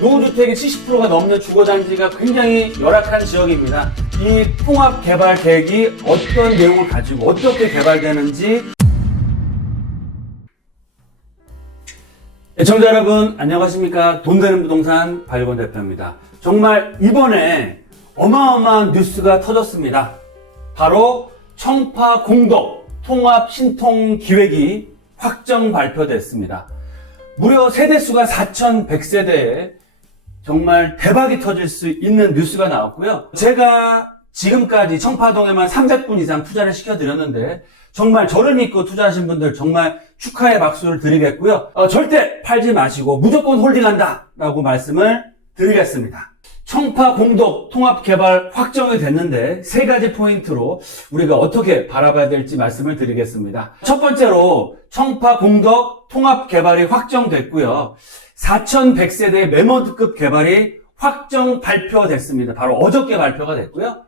노후주택의 70%가 넘는 주거단지가 굉장히 열악한 지역입니다. 이 통합개발 계획이 어떤 내용을 가지고 어떻게 개발되는지. 시청자 여러분 안녕하십니까. 돈되는 부동산 박일권 대표입니다. 정말 이번에 어마어마한 뉴스가 터졌습니다. 바로 청파 공덕 통합 신통 기획이 확정 발표됐습니다. 무려 세대수가 4,100세대에 정말 대박이 터질 수 있는 뉴스가 나왔고요. 제가 지금까지 청파동에만 300분 이상 투자를 시켜드렸는데 정말 저를 믿고 투자하신 분들 정말 축하의 박수를 드리겠고요. 절대 팔지 마시고 무조건 홀딩한다 라고 말씀을 드리겠습니다. 청파 공덕 통합개발 확정이 됐는데 세 가지 포인트로 우리가 어떻게 바라봐야 될지 말씀을 드리겠습니다. 첫 번째로 청파 공덕 통합개발이 확정됐고요. 4,100세대 메모드급 개발이 확정 발표됐습니다. 바로 어저께 발표가 됐고요.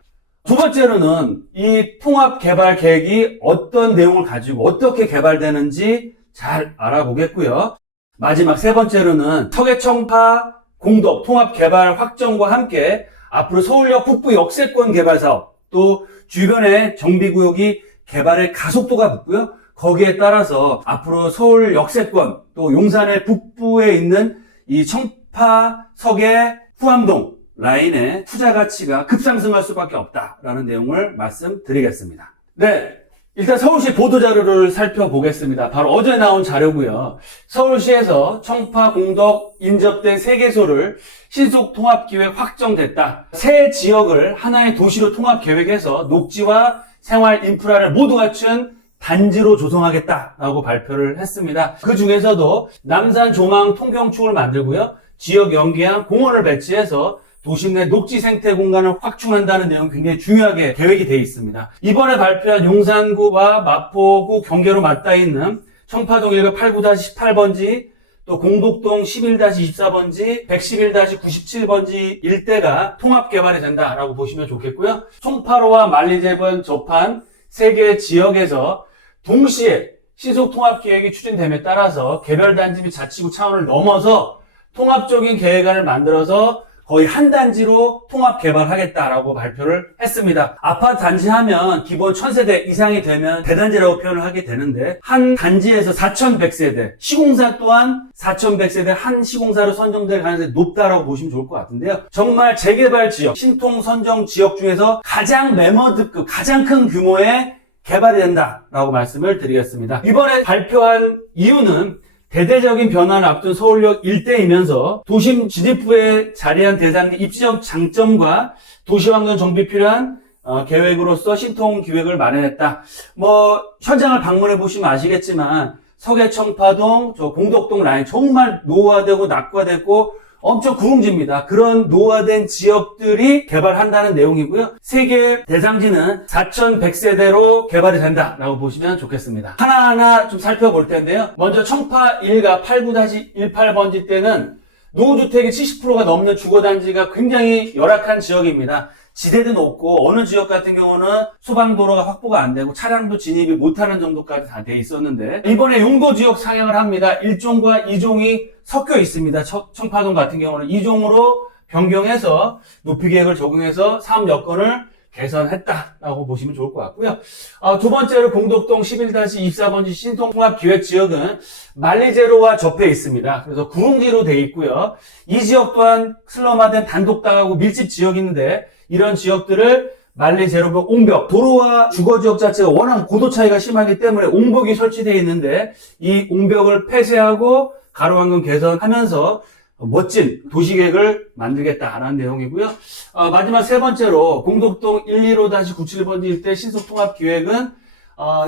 두 번째로는 이 통합개발 계획이 어떤 내용을 가지고 어떻게 개발되는지 잘 알아보겠고요. 마지막 세 번째로는 서계청파 공덕 통합개발 확정과 함께 앞으로 서울역 북부 역세권 개발 사업, 또 주변의 정비구역이 개발의 가속도가 붙고요. 거기에 따라서 앞으로 서울 역세권, 또 용산의 북부에 있는 이 청파, 서계, 후암동 라인의 투자 가치가 급상승할 수밖에 없다라는 내용을 말씀드리겠습니다. 네, 일단 서울시 보도자료를 살펴보겠습니다. 바로 어제 나온 자료고요. 서울시에서 청파 공덕 인접된 3개소를 신속 통합기획 확정됐다. 새 지역을 하나의 도시로 통합계획해서 녹지와 생활 인프라를 모두 갖춘 단지로 조성하겠다라고 발표를 했습니다. 그 중에서도 남산 조망 통경축을 만들고요. 지역 연계한 공원을 배치해서 도심 내 녹지 생태 공간을 확충한다는 내용이 굉장히 중요하게 계획이 되어 있습니다. 이번에 발표한 용산구와 마포구 경계로 맞닿아 있는 청파동 1가 89-18번지, 또 공덕동 11-24번지, 111-97번지 일대가 통합 개발이 된다라고 보시면 좋겠고요. 송파로와 만리재번 접한 3개 지역에서 동시에 신속 통합 계획이 추진됨에 따라서 개별 단지 및 자치구 차원을 넘어서 통합적인 계획안을 만들어서 거의 한 단지로 통합 개발하겠다라고 발표를 했습니다. 아파트 단지 하면 기본 1,000세대 이상이 되면 대단지라고 표현을 하게 되는데 한 단지에서 4,100세대, 시공사 또한 4,100세대 한 시공사로 선정될 가능성이 높다라고 보시면 좋을 것 같은데요. 정말 재개발 지역, 신통 선정 지역 중에서 가장 메머드급, 가장 큰 규모의 개발이 된다라고 말씀을 드리겠습니다. 이번에 발표한 이유는 대대적인 변화를 앞둔 서울역 일대이면서 도심 진입부에 자리한 대상 입지적 장점과 도시환경 정비 필요한 계획으로서 신통 기획을 마련했다. 현장을 방문해 보시면 아시겠지만 서계청파동, 공덕동 라인 정말 노후화되고 낙후화되고 엄청 구릉지입니다. 그런 노후화된 지역들이 개발한다는 내용이고요. 세계 대상지는 4,100세대로 개발이 된다라고 보시면 좋겠습니다. 하나하나 좀 살펴볼 텐데요. 먼저 청파 1가 89-18번지 때는 노후주택의 70%가 넘는 주거단지가 굉장히 열악한 지역입니다. 지대도 높고 어느 지역 같은 경우는 소방도로가 확보가 안 되고 차량도 진입이 못하는 정도까지 다 돼 있었는데 이번에 용도지역 상향을 합니다. 1종과 2종이 섞여 있습니다. 청파동 같은 경우는 2종으로 변경해서 높이계획을 적용해서 사업 여건을 개선했다라고 보시면 좋을 것 같고요. 두 번째로 공덕동 11-24번지 신통통합기획지역은 만리제로와 접해 있습니다. 그래서 구릉지로 돼 있고요. 이 지역 또한 슬럼화된 단독당하고 밀집 지역인데 이런 지역들을 만리제로벽 옹벽, 도로와 주거지역 자체가 워낙 고도 차이가 심하기 때문에 옹벽이 설치되어 있는데 이 옹벽을 폐쇄하고 가로환경 개선하면서 멋진 도시계획을 만들겠다라는 내용이고요. 마지막 세 번째로 공덕동 115-97번지 일대 신속통합기획은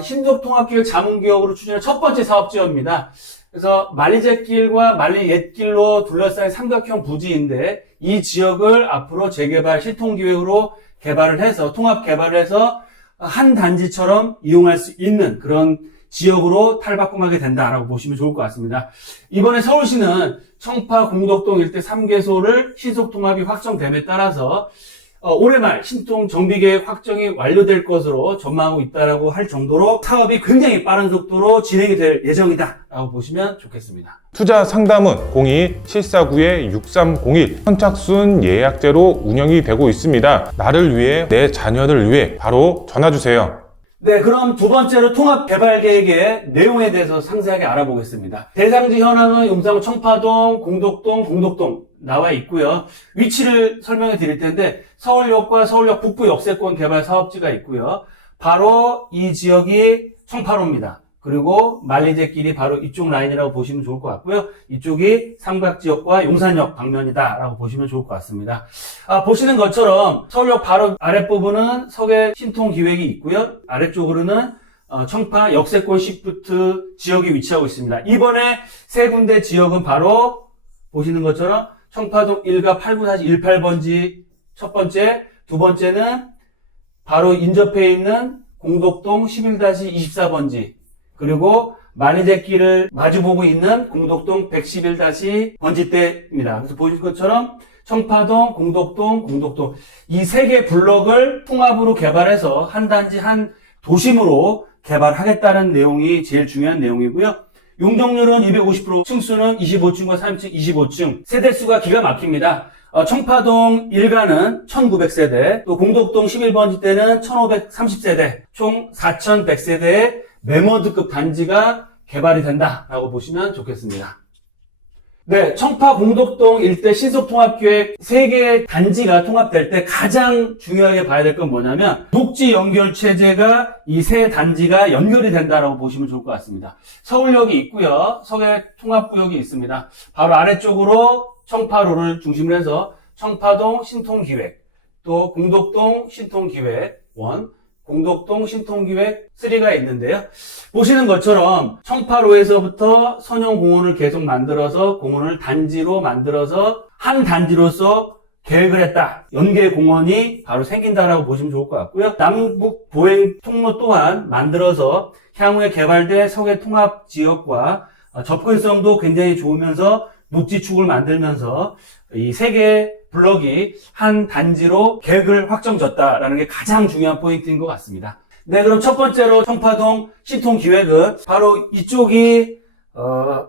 신속통합기획 자문기업으로 추진한 첫 번째 사업지역입니다. 그래서 만리제길과 만리옛길로 둘러싸인 삼각형 부지인데 이 지역을 앞으로 재개발 신통기획으로 개발을 해서 통합 개발을 해서 한 단지처럼 이용할 수 있는 그런 지역으로 탈바꿈하게 된다라고 보시면 좋을 것 같습니다. 이번에 서울시는 청파 공덕동 일대 3개소를 신속통합이 확정됨에 따라서 올해 말 신통 정비계획 확정이 완료될 것으로 전망하고 있다라고 할 정도로 사업이 굉장히 빠른 속도로 진행이 될 예정이다라고 보시면 좋겠습니다. 투자 상담은 02-749-6301 선착순 예약제로 운영이 되고 있습니다. 나를 위해, 내 자녀를 위해 바로 전화주세요. 네, 그럼 두 번째로 통합개발계획의 내용에 대해서 상세하게 알아보겠습니다. 대상지 현황은 용산 청파동, 공덕동 나와 있고요. 위치를 설명해 드릴 텐데 서울역과 서울역 북부 역세권 개발 사업지가 있고요. 바로 이 지역이 청파로입니다. 그리고 만리제길이 바로 이쪽 라인이라고 보시면 좋을 것 같고요. 이쪽이 삼각지역과 용산역 방면이다라고 보시면 좋을 것 같습니다. 보시는 것처럼 서울역 바로 아랫부분은 서계 신통기획이 있고요. 아래쪽으로는 청파 역세권 시프트 지역이 위치하고 있습니다. 이번에 세 군데 지역은 바로 보시는 것처럼 청파동 1가 89-18번지 첫 번째, 두 번째는 바로 인접해 있는 공덕동 11-24번지, 그리고 만리제길을 마주보고 있는 공덕동 111-번지대입니다. 그래서 보실 것처럼 청파동, 공덕동 이 세 개 블록을 통합으로 개발해서 한 단지 한 도심으로 개발하겠다는 내용이 제일 중요한 내용이고요. 용적률은 250%, 층수는 25층과 3층 25층, 세대수가 기가 막힙니다. 청파동 1가는 1900세대, 또 공덕동 11번지대는 1530세대, 총 4100세대의 매머드급 단지가 개발이 된다라고 보시면 좋겠습니다. 네, 청파 공덕동 일대 신속통합계획 3개의 단지가 통합될 때 가장 중요하게 봐야 될 건 뭐냐면 녹지 연결 체제가 이 세 단지가 연결이 된다라고 보시면 좋을 것 같습니다. 서울역이 있고요. 서계 통합구역이 있습니다. 바로 아래쪽으로 청파로를 중심으로 해서 청파동 신통기획, 또 공덕동 신통기획 1, 공덕동 신통기획 3가 있는데요. 보시는 것처럼 청파로에서부터 선형공원을 계속 만들어서 공원을 단지로 만들어서 한 단지로서 계획을 했다. 연계공원이 바로 생긴다라고 보시면 좋을 것 같고요. 남북 보행 통로 또한 만들어서 향후에 개발될 서계 통합 지역과 접근성도 굉장히 좋으면서 녹지축을 만들면서 이 세 개의 블럭이 한 단지로 계획을 확정졌다라는 게 가장 중요한 포인트인 것 같습니다. 네, 그럼 첫 번째로 청파동 신통기획은 바로 이쪽이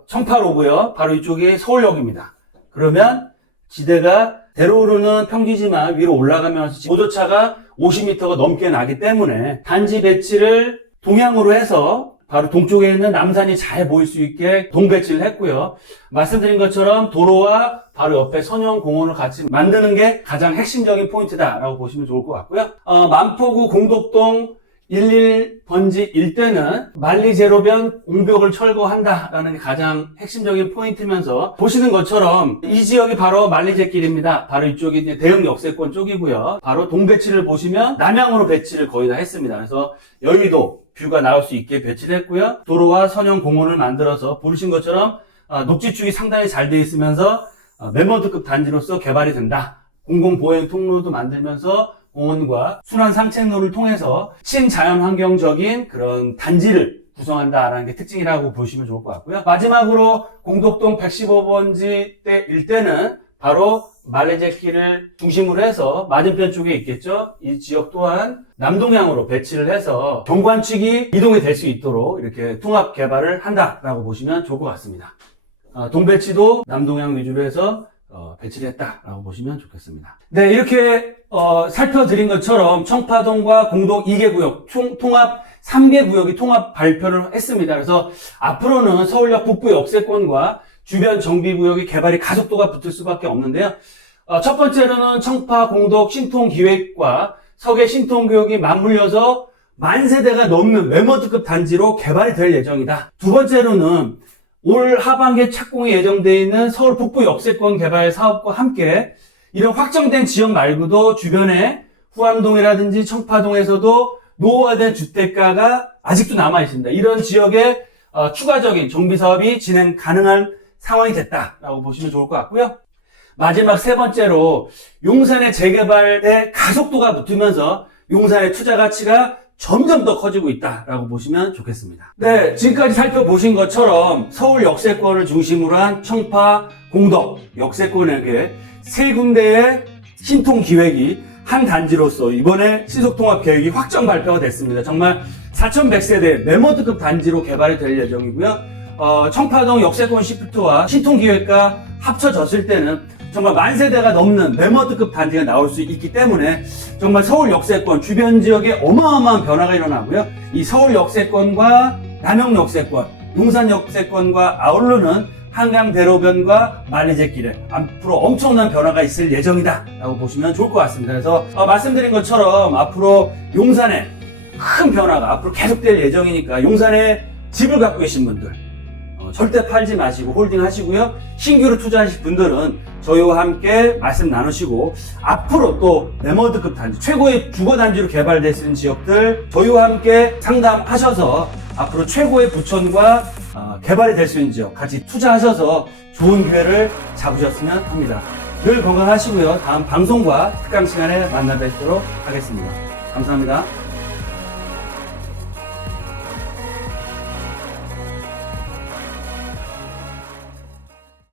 청파로고요. 바로 이쪽이 서울역입니다. 그러면 지대가 대로로는 평지지만 위로 올라가면서 고도차가 50m가 넘게 나기 때문에 단지 배치를 동향으로 해서 바로 동쪽에 있는 남산이 잘 보일 수 있게 동배치를 했고요. 말씀드린 것처럼 도로와 바로 옆에 선형공원을 같이 만드는 게 가장 핵심적인 포인트다라고 보시면 좋을 것 같고요. 만포구 공덕동 11번지 일대는 만리제로변 옹벽을 철거한다라는 게 가장 핵심적인 포인트면서 보시는 것처럼 이 지역이 바로 만리제길입니다. 바로 이쪽이 이제 대형 역세권 쪽이고요. 바로 동배치를 보시면 남향으로 배치를 거의 다 했습니다. 그래서 여의도 뷰가 나올 수 있게 배치를 했고요. 도로와 선형공원을 만들어서 보신 것처럼 녹지축이 상당히 잘 되어 있으면서 매머드급 단지로서 개발이 된다. 공공보행 통로도 만들면서 공원과 순환 산책로를 통해서 친자연환경적인 그런 단지를 구성한다라는 게 특징이라고 보시면 좋을 것 같고요. 마지막으로 공덕동 115번지대 일대는 바로 만리제길을 중심으로 해서 맞은편 쪽에 있겠죠. 이 지역 또한 남동향으로 배치를 해서 경관측이 이동이 될 수 있도록 이렇게 통합 개발을 한다라고 보시면 좋을 것 같습니다. 동배치도 남동향 위주로 해서 배치를 했다라고 보시면 좋겠습니다. 네, 이렇게 살펴드린 것처럼 청파동과 공덕 2개 구역, 총 통합 3개 구역이 통합 발표를 했습니다. 그래서 앞으로는 서울역 북부 역세권과 주변 정비구역의 개발이 가속도가 붙을 수밖에 없는데요. 첫 번째로는 청파 공덕 신통기획과 서계 신통구역이 맞물려서 10,000세대가 넘는 매머드급 단지로 개발이 될 예정이다. 두 번째로는 올 하반기에 착공이 예정되어 있는 서울 북부 역세권 개발 사업과 함께 이런 확정된 지역 말고도 주변에 후암동이라든지 청파동에서도 노후화된 주택가가 아직도 남아 있습니다. 이런 지역에 추가적인 정비 사업이 진행 가능한 상황이 됐다라고 보시면 좋을 것 같고요. 마지막 세 번째로 용산의 재개발에 가속도가 붙으면서 용산의 투자 가치가 점점 더 커지고 있다라고 보시면 좋겠습니다. 네, 지금까지 살펴보신 것처럼 서울 역세권을 중심으로 한 청파, 공덕 역세권에게 세 군데의 신통 기획이 한 단지로서 이번에 시속통합 계획이 확정 발표가 됐습니다. 정말 4100세대 메모드급 단지로 개발이 될 예정이고요. 청파동 역세권 시프트와 신통기획과 합쳐졌을 때는 정말 만 세대가 넘는 메모드급 단지가 나올 수 있기 때문에 정말 서울 역세권 주변 지역에 어마어마한 변화가 일어나고요. 이 서울 역세권과 남영 역세권, 용산 역세권과 아울러는 한강대로변과 만리제길에 앞으로 엄청난 변화가 있을 예정이다 라고 보시면 좋을 것 같습니다. 그래서 말씀드린 것처럼 앞으로 용산에 큰 변화가 앞으로 계속될 예정이니까 용산에 집을 갖고 계신 분들 절대 팔지 마시고 홀딩 하시고요. 신규로 투자하실 분들은 저희와 함께 말씀 나누시고 앞으로 또 메모드급 단지, 최고의 주거 단지로 개발될 수 있는 지역들 저희와 함께 상담하셔서 앞으로 최고의 부촌과 개발이 될 수 있는 지역 같이 투자하셔서 좋은 기회를 잡으셨으면 합니다. 늘 건강하시고요. 다음 방송과 특강 시간에 만나 뵙도록 하겠습니다. 감사합니다.